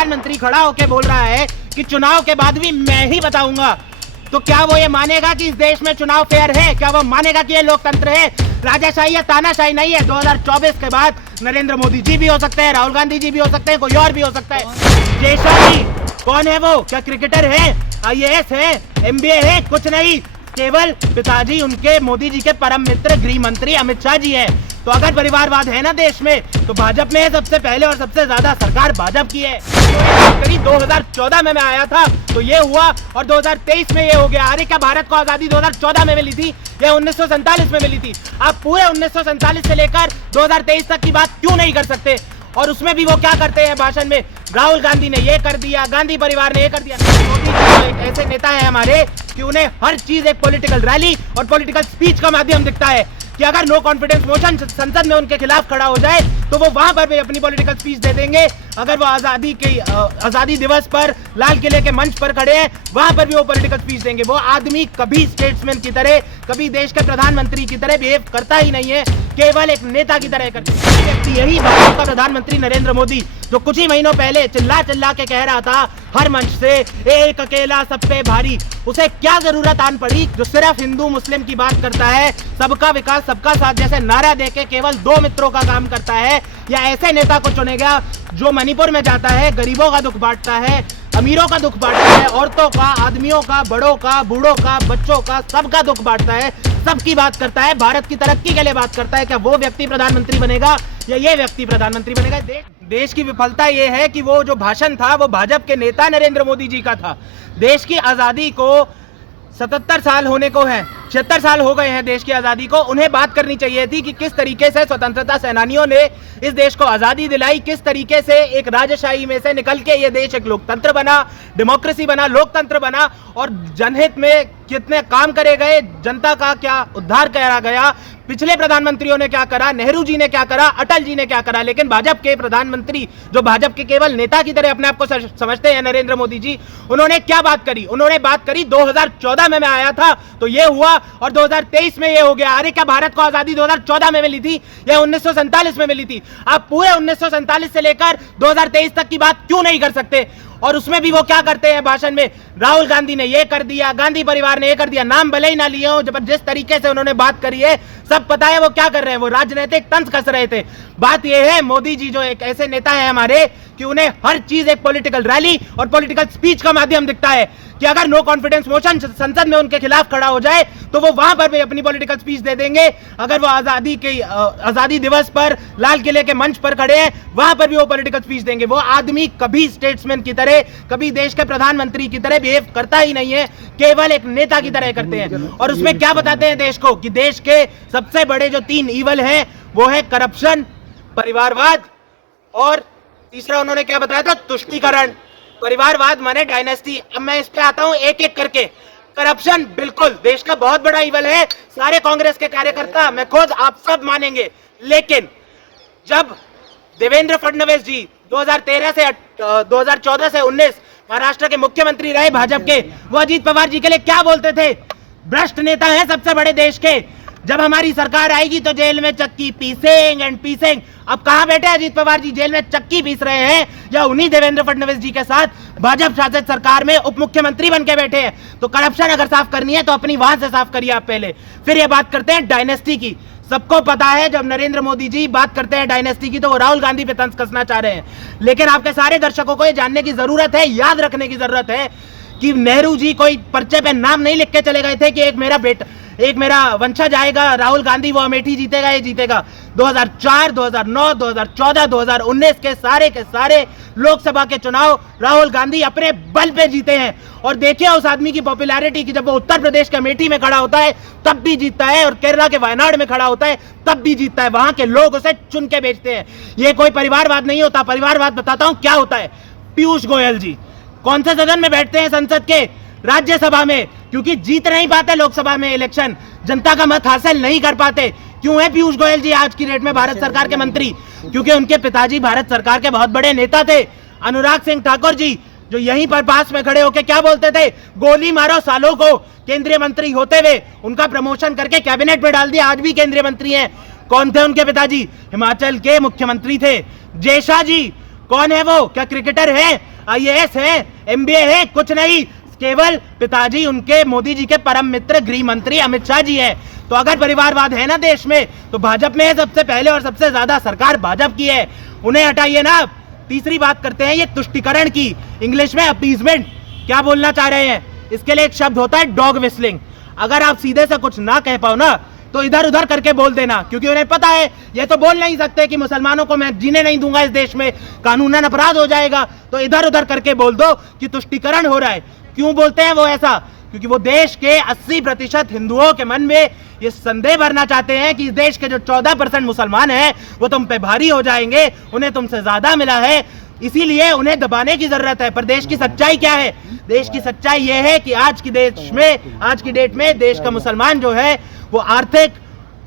प्रधानमंत्री खड़ा होकर बोल रहा है कि चुनाव के बाद भी मैं ही बताऊंगा, तो क्या वो ये मानेगा कि इस देश में चुनाव फेयर है? क्या वो मानेगा कि ये लोकतंत्र है? राजाशाही या तानाशाही नहीं है। 2024 के बाद नरेंद्र मोदी जी भी हो सकते हैं, राहुल गांधी जी भी हो सकते हैं, कोई और भी हो सकता है। जयशाही कौन है वो? क्या क्रिकेटर है, IAS है, MBA है? कुछ नहीं, केवल पिताजी उनके मोदी जी के परम मित्र गृह मंत्री अमित शाह जी है। तो अगर परिवारवाद है ना देश में, तो भाजपा में है सबसे पहले, और सबसे ज्यादा सरकार भाजपा की है। तो 2014 में मैं आया था तो ये हुआ, और 2023 में ये हो गया। अरे क्या भारत को आजादी 2014 में मिली थी या 1947 में मिली थी? आप पूरे 1947 से लेकर 2023 तक की बात क्यों नहीं कर सकते? और उसमें भी वो क्या करते हैं भाषण में, राहुल गांधी ने ये कर दिया, गांधी परिवार ने ये कर दिया। मोदी जी एक ऐसे नेता है हमारे कि उन्हें हर चीज एक पॉलिटिकल रैली और पॉलिटिकल स्पीच का माध्यम दिखता है कि अगर नो कॉन्फिडेंस मोशन संसद में उनके खिलाफ खड़ा हो जाए तो वो वहां पर भी अपनी पॉलिटिकल स्पीच दे देंगे। अगर वो आजादी दिवस पर लाल किले के मंच पर खड़े हैं, वहां पर भी वो पॉलिटिकल स्पीच देंगे। वो आदमी कभी स्टेट्समैन की तरह, कभी देश के प्रधानमंत्री की तरह बिहेव करता ही नहीं है, केवल एक नेता की तरह करते हैं। यही भारत का प्रधानमंत्री नरेंद्र मोदी, जो कुछ ही महीनों पहले चिल्ला चिल्ला के कह रहा था हर मंच से, एक अकेला सब पे भारी, उसे क्या जरूरत आन पड़ी? जो सिर्फ हिंदू मुस्लिम की बात करता है, सबका विकास सबका साथ जैसे नारा देके केवल दो मित्रों का काम करता है, या ऐसे नेता को चुनेगा जो मणिपुर में जाता है, गरीबों का दुख बांटता है, अमीरों का दुख बांटता है, औरतों का, आदमियों का, बड़ों का, बूढ़ों का, बच्चों का, सबका दुख बांटता है, सबकी बात करता है, भारत की तरक्की के लिए बात करता है? क्या वो व्यक्ति प्रधानमंत्री बनेगा या ये व्यक्ति प्रधानमंत्री बनेगा? देश की विफलता ये है कि वो जो भाषण था वो भाजपा के नेता नरेंद्र मोदी जी का था। देश की आजादी को 77 साल होने को है, 76 साल हो गए हैं देश की आजादी को। उन्हें बात करनी चाहिए थी कि किस तरीके से स्वतंत्रता सेनानियों ने इस देश को आजादी दिलाई, किस तरीके से एक राजशाही में से निकल के ये देश एक लोकतंत्र बना, डेमोक्रेसी बना, लोकतंत्र बना, और जनहित में कितने काम करे गए, जनता का क्या उद्धार करा गया, पिछले प्रधानमंत्रियों ने क्या करा, नेहरू जी ने क्या करा, अटल जी ने क्या करा। लेकिन भाजपा के प्रधानमंत्री, जो भाजपा के केवल नेता की तरह अपने आप को समझते हैं, नरेंद्र मोदी जी, उन्होंने क्या बात करी? उन्होंने बात करी 2014 में मैं आया था तो ये हुआ, और 2023 में ये हो गया। अरे क्या भारत को आजादी 2014 में मिली थी या 1947 में मिली थी? आप पूरे 1947 से लेकर 2023 तक की बात क्यों नहीं कर सकते? और उसमें भी वो क्या करते हैं भाषण में, राहुल गांधी ने ये कर दिया, गांधी परिवार ने ये कर दिया। नाम भले ही ना लिए हो, जब जिस तरीके से उन्होंने बात करी है सब पता है वो क्या कर रहे हैं, वो राजनीतिक तंज कस रहे थे। बात यह है, मोदी जी जो एक ऐसे नेता है हमारे कि उन्हें हर चीज एक पॉलिटिकल रैली और पॉलिटिकल स्पीच का माध्यम दिखता है कि अगर नो कॉन्फिडेंस मोशन संसद में उनके खिलाफ खड़ा हो जाए तो वो वहां पर भी अपनी पॉलिटिकल स्पीच दे देंगे। अगर वो आजादी दिवस पर लाल किले के मंच पर खड़े हैं, वहां पर भी वो पॉलिटिकल स्पीच देंगे। वो आदमी कभी स्टेट्समैन की तरह, कभी देश के प्रधानमंत्री की तरह बिहेव करता ही नहीं है, केवल एक नेता की तरह करते हैं। और उसमें क्या बताते हैं देश को कि देश के सबसे बड़े जो 3 ईवल हैं वो है करप्शन, परिवारवाद, और तीसरा उन्होंने क्या बताया था, तुष्टीकरण। परिवारवाद माने डायनेस्टी। अब मैं इस पे आता हूं एक एक करके। करप्शन बिल्कुल देश का बहुत बड़ा ईवल है, सारे कांग्रेस के कार्यकर्ता, मैं खुद, आप सब मानेंगे। लेकिन जब देवेंद्र फडणवीस जी 2014 से 19 महाराष्ट्र के मुख्यमंत्री रहे भाजपा के, वो अजीत पवार जी के लिए क्या बोलते थे? भ्रष्ट नेता है सबसे बड़े देश के, जब हमारी सरकार आएगी तो जेल में चक्की पीसेंगे। अब कहां बैठे अजीत पवार जी? जेल में चक्की पीस रहे हैं, या उन्हीं देवेंद्र फडणवीस जी के साथ भाजपा शासित सरकार में उप मुख्यमंत्री बन के बैठे हैं? तो करप्शन अगर साफ करनी है तो अपनी वहां से साफ करिए आप पहले। फिर ये बात करते हैं डायनेस्टी की। सबको पता है जब नरेंद्र मोदी जी बात करते हैं डायनेस्टी की तो वो राहुल गांधी पे तंज कसना चाह रहे हैं। लेकिन आपके सारे दर्शकों को ये जानने की जरूरत है, याद रखने की जरूरत है कि नेहरू जी कोई पर्चे पे नाम नहीं लिख के चले गए थे कि एक मेरा वंशज आएगा, राहुल गांधी, वो अमेठी जीतेगा, ये जीतेगा। 2004, 2009, 2014, 2019 के सारे लोकसभा के चुनाव राहुल गांधी अपने बल पे जीते हैं। और देखिए उस आदमी की पॉपुलैरिटी की, जब वो उत्तर प्रदेश के अमेठी में खड़ा होता है तब भी जीतता है, और केरला के वायनाड में खड़ा होता है तब भी जीतता है। वहां के लोग उसे चुन के बेचते हैं। ये कोई परिवारवाद नहीं होता। परिवारवाद बताता हूं क्या होता है। पीयूष गोयल जी कौन से सदन में बैठते हैं संसद के? राज्यसभा में, क्योंकि जीत नहीं पाते लोकसभा में इलेक्शन, जनता का मत हासिल नहीं कर पाते। क्यों है पीयूष गोयल जी आज की डेट में भारत सरकार के मंत्री? क्योंकि उनके पिताजी भारत सरकार के बहुत बड़े नेता थे। अनुराग सिंह ठाकुर जी जो यहीं पर पास में खड़े होकर क्या बोलते थे, गोली मारो सालों को, केंद्रीय मंत्री होते हुए उनका प्रमोशन करके कैबिनेट में डाल दिया, आज भी केंद्रीय मंत्री हैं। कौन थे उनके पिताजी? हिमाचल के मुख्यमंत्री थे। जयशाह जी कौन है वो? क्या क्रिकेटर है, IAS है, MBA है? कुछ नहीं, केवल पिताजी उनके मोदी जी के परम मित्र गृह मंत्री अमित शाह जी है। तो अगर परिवारवाद है ना देश में, तो भाजपा में है सबसे पहले, और सबसे ज्यादा सरकार भाजपा की है, उन्हें हटाइए ना। तीसरी बात करते हैं ये तुष्टिकरण की, इंग्लिश में अपीजमेंट। क्या बोलना चाह रहे हैं? इसके लिए एक शब्द होता है डॉग विस्लिंग। अगर आप सीधे से कुछ ना कह पाओ ना, तो इधर उधर करके बोल देना, क्योंकि उन्हें पता है ये तो बोल नहीं सकते कि मुसलमानों को मैं जीने नहीं दूंगा इस देश में, कानूनन अपराध हो जाएगा, तो इधर उधर करके बोल दो कि तुष्टिकरण हो रहा है। क्यों बोलते हैं वो ऐसा? क्योंकि वो देश के 80% हिंदुओं के मन में ये संदेह भरना चाहते हैं कि इस देश के जो 14% मुसलमान हैं वो तुम पे भारी हो जाएंगे, उन्हें तुमसे ज्यादा मिला है, इसीलिए उन्हें दबाने की जरूरत है। पर देश की सच्चाई क्या है? देश की सच्चाई ये है कि आज की डेट में देश का मुसलमान जो है वो आर्थिक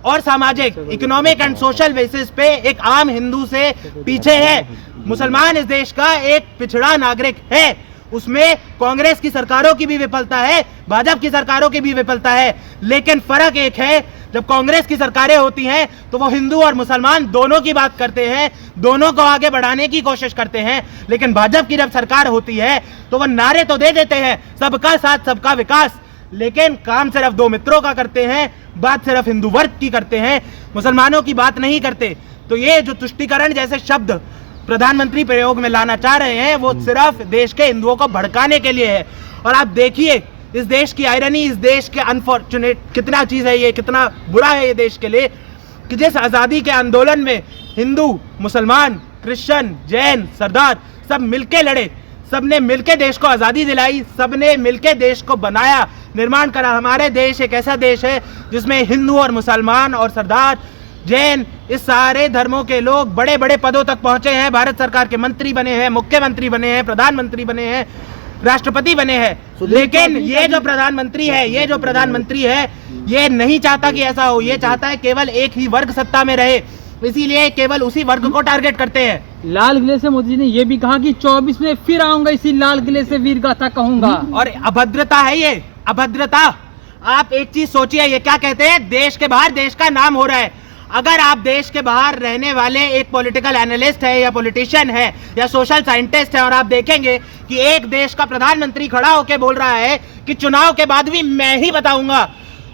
और सामाजिक, इकोनॉमिक एंड सोशल बेसिस पे एक आम हिंदू से पीछे है। मुसलमान इस देश का एक पिछड़ा नागरिक है। उसमें कांग्रेस की सरकारों की भी विफलता है, भाजपा की सरकारों की भी विफलता है, लेकिन फर्क एक है, जब कांग्रेस की सरकारें होती हैं तो वो हिंदू और मुसलमान दोनों की बात करते हैं, दोनों को आगे बढ़ाने की कोशिश करते हैं। लेकिन भाजपा की जब सरकार होती है तो वो नारे तो दे देते हैं सबका साथ सबका विकास, लेकिन काम सिर्फ दो मित्रों का करते हैं, बात सिर्फ हिंदू वर्ग की करते हैं, मुसलमानों की बात नहीं करते। तो ये जो तुष्टिकरण जैसे शब्द प्रधानमंत्री प्रयोग में लाना चाह रहे हैं वो सिर्फ देश के हिंदुओं को भड़काने के लिए है। और आप देखिए इस देश की आयरनी, इस देश के अनफॉर्चुनेट कितना चीज है ये, कितना बुरा है ये देश के लिए कि जिस आजादी के आंदोलन में हिंदू, मुसलमान, क्रिश्चियन, जैन, सरदार सब मिलके लड़े, सबने मिलके देश को आजादी दिलाई, सबने मिलके देश को बनाया, निर्माण करा। हमारे देश एक ऐसा देश है जिसमें हिंदू और मुसलमान और सरदार, जैन, इस सारे धर्मों के लोग बड़े बड़े पदों तक पहुंचे हैं, भारत सरकार के मंत्री बने हैं, मुख्यमंत्री बने हैं, प्रधानमंत्री बने हैं, राष्ट्रपति बने हैं। लेकिन ये जो प्रधानमंत्री है ये नहीं चाहता कि ऐसा हो, ये चाहता है केवल एक ही वर्ग सत्ता में रहे, इसीलिए केवल उसी वर्ग को टारगेट करते हैं। लाल किले से मोदी जी ने ये भी कहा कि 24 में फिर आऊंगा, इसी लाल किले से वीर गाथा कहूंगा। और अभद्रता है ये, अभद्रता। आप एक चीज सोचिए, ये क्या कहते हैं, देश के बाहर देश का नाम हो रहा है। अगर आप देश के बाहर रहने वाले एक पॉलिटिकल एनालिस्ट है या पॉलिटिशियन है या सोशल साइंटिस्ट है और आप देखेंगे कि एक देश का प्रधानमंत्री खड़ा होकर बोल रहा है कि चुनाव के बाद भी मैं ही बताऊंगा,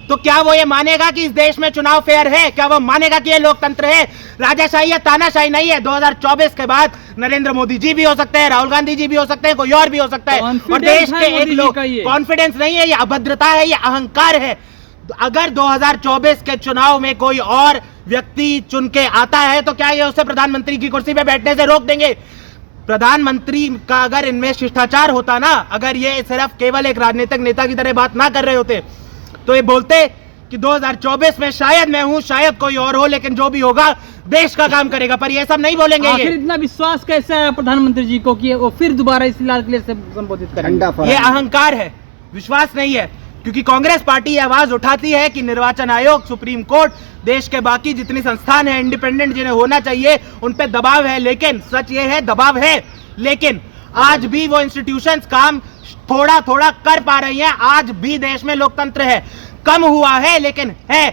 तो क्या वो ये मानेगा कि इस देश में चुनाव फेयर है? क्या वो मानेगा कि ये लोकतंत्र है? राजाशाही या तानाशाही नहीं है। 2024 के बाद नरेंद्र मोदी जी भी हो सकते हैं, राहुल गांधी जी भी हो सकते हैं, कोई और भी हो सकता है। और देश के एक लोग, कॉन्फिडेंस नहीं है, ये अभद्रता है, ये अहंकार है। अगर 2024 के चुनाव में कोई और व्यक्ति चुन के आता है तो क्या ये उसे प्रधानमंत्री की कुर्सी पे बैठने से रोक देंगे? प्रधानमंत्री का अगर इनमें शिष्टाचार होता ना, अगर ये सिर्फ केवल एक राजनीतिक नेता की तरह बात ना कर रहे होते, तो ये बोलते कि 2024 में शायद मैं हूं, शायद कोई और हो, लेकिन जो भी होगा देश का काम करेगा। पर ये सब नहीं बोलेंगे। आखिर इतना विश्वास कैसे है प्रधानमंत्री जी को कि वो फिर दोबारा इस लाल किले से संबोधित करेंगे? ये अहंकार है, विश्वास नहीं है। क्योंकि कांग्रेस पार्टी आवाज उठाती है कि निर्वाचन आयोग, सुप्रीम कोर्ट, देश के बाकी जितनी संस्थान हैं इंडिपेंडेंट जिन्हें होना चाहिए, उन पे दबाव है। लेकिन सच ये है, दबाव है, लेकिन आज भी वो इंस्टीट्यूशंस काम थोड़ा थोड़ा कर पा रही हैं। आज भी देश में लोकतंत्र है, कम हुआ है लेकिन है।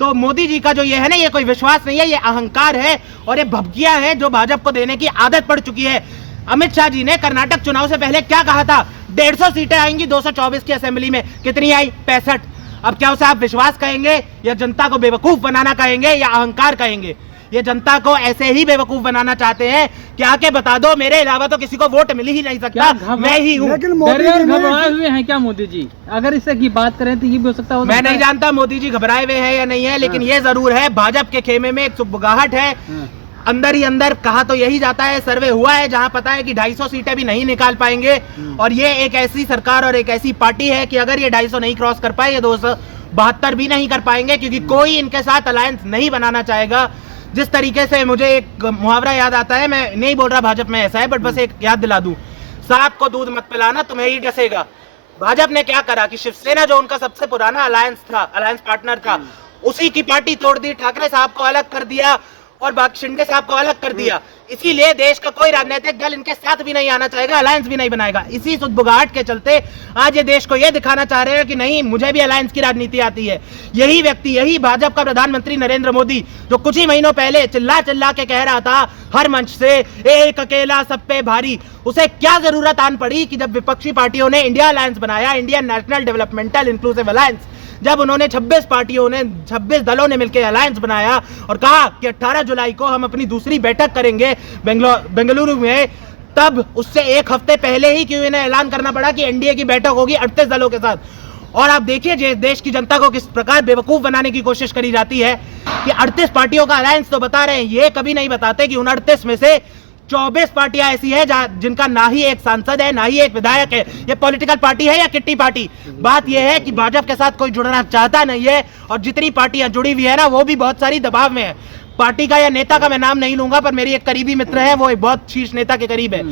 तो मोदी जी का जो ये है ना, ये कोई विश्वास नहीं है, ये अहंकार है और ये भभकिया है जो भाजपा को देने की आदत पड़ चुकी है। अमित शाह जी ने कर्नाटक चुनाव से पहले क्या कहा था? 150 सीटें आएंगी 224 की असेंबली में। कितनी आई? 65। अब क्या उसे आप विश्वास कहेंगे या जनता को बेवकूफ बनाना कहेंगे या अहंकार कहेंगे? ये जनता को ऐसे ही बेवकूफ बनाना चाहते हैं कि आके बता दो मेरे अलावा तो किसी को वोट मिल ही नहीं सकता, मैं ही हूँ। घबराए हुए हैं क्या मोदी जी? अगर इससे की बात करें तो ये भी हो सकता है। मैं नहीं जानता मोदी जी घबराए हुए हैं या नहीं है, लेकिन ये जरूर है भाजपा के खेमे में एक सुबगाहट है। अंदर ही अंदर कहा तो यही जाता है, सर्वे हुआ है जहां पता है कि 250 सीटें भी नहीं निकाल पाएंगे। और ये एक ऐसी सरकार और एक ऐसी पार्टी है कि अगर ये 250 नहीं क्रॉस कर पाए, ये 272 भी नहीं कर पाएंगे, क्योंकि कोई इनके साथ अलायंस नहीं बनाना चाहेगा। जिस तरीके से मुझे एक मुहावरा याद आता है, मैं नहीं बोल रहा भाजपा में ऐसा है, बट बस एक याद दिला दूं, सांप को दूध मत पिलाना, तुम्हें ही डसेगा। भाजपा ने क्या करा कि शिवसेना जो उनका सबसे पुराना अलायंस पार्टनर था, उसी की पार्टी तोड़ दी, ठाकरे साहब को अलग कर दिया, और बाकी शिंदे साहब को अलग कर दिया। इसीलिए देश का कोई राजनीतिक दल इनके साथ भी नहीं आना चाहेगा, अलायंस भी नहीं बनाएगा। इसी सुदबुगाहट के चलते आज ये देश को ये दिखाना चाह रहे हैं कि नहीं, मुझे भी अलायंस की राजनीति आती है। यही व्यक्ति, यही भाजपा का प्रधानमंत्री नरेंद्र मोदी, जो कुछ ही महीनों पहले चिल्ला चिल्ला के कह रहा था हर मंच से, एक अकेला सब पे भारी, उसे क्या जरूरत आन पड़ी कि जब विपक्षी पार्टियों ने इंडिया अलायंस बनाया, Indian national developmental inclusive alliance, जब उन्होंने 26 पार्टियों ने, 26 दलों ने मिलकर अलायंस बनाया और कहा कि 18 जुलाई को हम अपनी दूसरी बैठक करेंगे बेंगलुरु में, तब उससे एक हफ्ते पहले ही क्यों इन्हें ऐलान करना पड़ा कि एनडीए की बैठक होगी 38 दलों के साथ। और आप देखिए देश की जनता को किस प्रकार बेवकूफ बनाने की कोशिश करी जाती है कि 38 पार्टियों का अलायंस तो बता रहे हैं, ये कभी नहीं बताते कि उन 38 में से 24 पार्टियां ऐसी है जिनका ना ही एक सांसद है, ना ही एक विधायक है। ये पॉलिटिकल पार्टी है या किट्टी पार्टी? बात यह है कि भाजपा के साथ कोई जुड़ना चाहता नहीं है, और जितनी पार्टियां जुड़ी हुई है ना, वो भी बहुत सारी दबाव में है। पार्टी का या नेता का मैं नाम नहीं लूंगा, पर मेरी एक करीबी मित्र है, वो एक बहुत शीर्ष नेता के करीब है,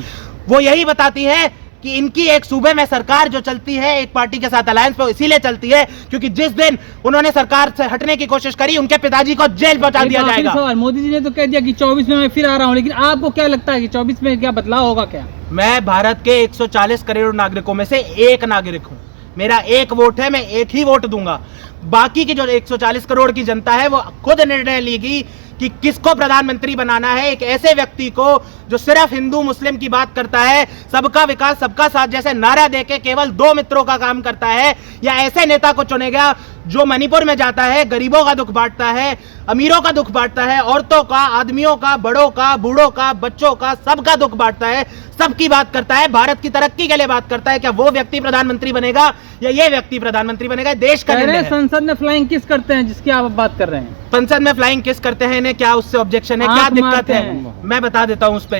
वो यही बताती है कि इनकी एक सूबे में सरकार जो चलती है एक पार्टी के साथ अलायंस पे, इसीलिए चलती है क्योंकि जिस दिन उन्होंने सरकार से हटने की कोशिश करी, उनके पिताजी को जेल पहुंचा दिया जाएगा। सवाल, मोदी जी ने तो कह दिया कि 24 में मैं फिर आ रहा हूं, लेकिन आपको क्या लगता है कि 24 में क्या बदलाव होगा? क्या मैं भारत के 140 करोड़ नागरिकों में से एक नागरिक हूं, मेरा एक वोट है, मैं एक ही वोट दूंगा। बाकी की जो 140 करोड़ की जनता है वो खुद निर्णय लेगी कि किसको प्रधानमंत्री बनाना है। एक ऐसे व्यक्ति को जो सिर्फ हिंदू मुस्लिम की बात करता है, सबका विकास सबका साथ जैसे नारा देके केवल 2 मित्रों का काम करता है, या ऐसे नेता को चुनेगा जो मणिपुर में जाता है, गरीबों का दुख बांटता है, अमीरों का दुख बांटता है, औरतों का, आदमियों का, बड़ों का, बूढ़ों का, बच्चों का, सबका दुख बांटता है, सबकी बात करता है, भारत की तरक्की के लिए बात करता है। क्या वो व्यक्ति प्रधानमंत्री बनेगा या ये व्यक्ति प्रधानमंत्री बनेगा? देश का निर्णय है। संसद में फ्लाइंग किस करते हैं जिसकी आप बात कर रहे हैं? संसद में फ्लाइंग किस करते हैं, इन्हें क्या उससे ऑब्जेक्शन है, क्या दिक्कत है? मैं बता देता हूं उस पे।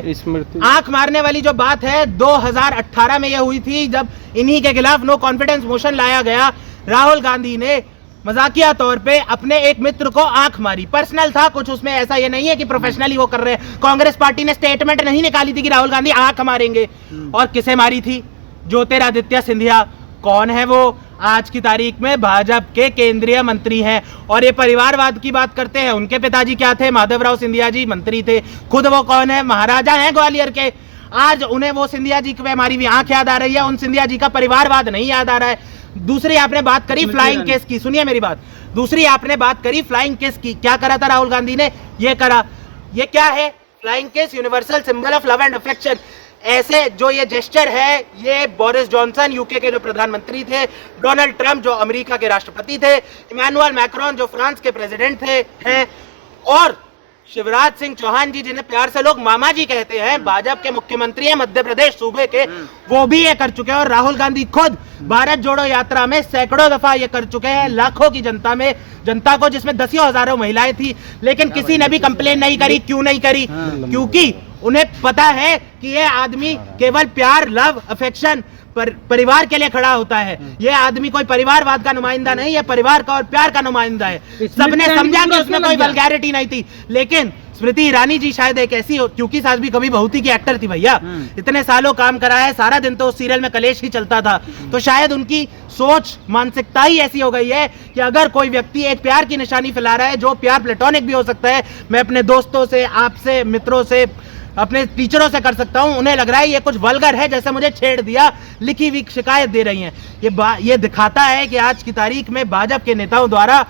आंख मारने वाली जो बात है 2018 में यह हुई थी, जब इन्हीं के खिलाफ नो कॉन्फिडेंस मोशन लाया गया। राहुल गांधी ने मजाकिया तौर पे अपने एक मित्र को आंख मारी, पर्सनल था कुछ उसमें, ऐसा ये नहीं है कि प्रोफेशनली वो कर रहे हैं। कांग्रेस पार्टी ने स्टेटमेंट नहीं निकाली थी कि राहुल गांधी आंख मारेंगे, और किसे मारी थी? ज्योतिरादित्य सिंधिया। कौन है वो? आज की तारीख में भाजपा के केंद्रीय मंत्री हैं। और ये परिवारवाद की बात करते हैं, उनके पिताजी क्या थे? माधवराव सिंधिया जी मंत्री थे। खुद वो कौन है? महाराजा हैं ग्वालियर के। आज उन्हें वो सिंधिया जी की हमारी भी आंख याद आ रही है, उन सिंधिया जी का परिवारवाद नहीं याद आ रहा है। दूसरी आपने बात करी फ्लाइंग केस की, सुनिए मेरी बात। दूसरी आपने बात करी फ्लाइंग केस की। क्या करा था राहुल गांधी ने? ये करा। ये क्या है? Flying case, universal symbol of love and affection. ऐसे जो ये जेस्चर है, ये बोरिस जॉनसन यूके के जो प्रधानमंत्री थे, डोनाल्ड ट्रंप जो अमेरिका के राष्ट्रपति थे, इमैनुअल मैक्रोन जो फ्रांस के प्रेसिडेंट थे हैं, और शिवराज सिंह चौहान जी जिन्हें प्यार से लोग मामा जी कहते हैं, भाजपा के मुख्यमंत्री हैं मध्य प्रदेश सूबे के, वो भी ये कर चुके हैं। और राहुल गांधी खुद भारत जोड़ो यात्रा में सैकड़ों दफा ये कर चुके हैं, लाखों की जनता को, जिसमें दसियों हजारों महिलाएं थी, लेकिन किसी ने भी कंप्लेन नहीं करी। क्यों नहीं करी? क्योंकि उन्हें पता है कि ये आदमी केवल प्यार, लव, अफेक्शन, परिवार के लिए खड़ा होता है। ये आदमी कोई परिवारवाद का नुमाइंदा नहीं है, परिवार का और प्यार का नुमाइंदा है। सबने समझा कि उसमें कोई वल्गैरिटी नहीं थी, लेकिन स्मृति ईरानी जी शायद एक ऐसी, क्योंकि सास भी कभी बहू थी की एक्टर थी भैया, इतने सालों काम करा है, सारा दिन तो उस सीरियल में कलेश ही चलता था, तो शायद उनकी सोच, मानसिकता ही ऐसी हो गई है कि अगर कोई व्यक्ति एक प्यार की निशानी फैला रहा है, जो प्यार प्लेटोनिक भी हो सकता है, मैं अपने दोस्तों से, आपसे, मित्रों से, अपने टीचरों से कर सकता हूं, उन्हें लग रहा है ये कुछ वल्गर है, जैसे मुझे छेड़ दिया, लिखी हुई शिकायत दे रही हैं। ये दिखाता है कि आज की तारीख में भाजपा के नेताओं द्वारा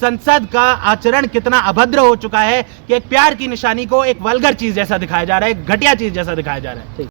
संसद का आचरण कितना अभद्र हो चुका है कि एक प्यार की निशानी को एक वल्गर चीज जैसा दिखाया जा रहा है, एक घटिया चीज जैसा दिखाया जा रहा है।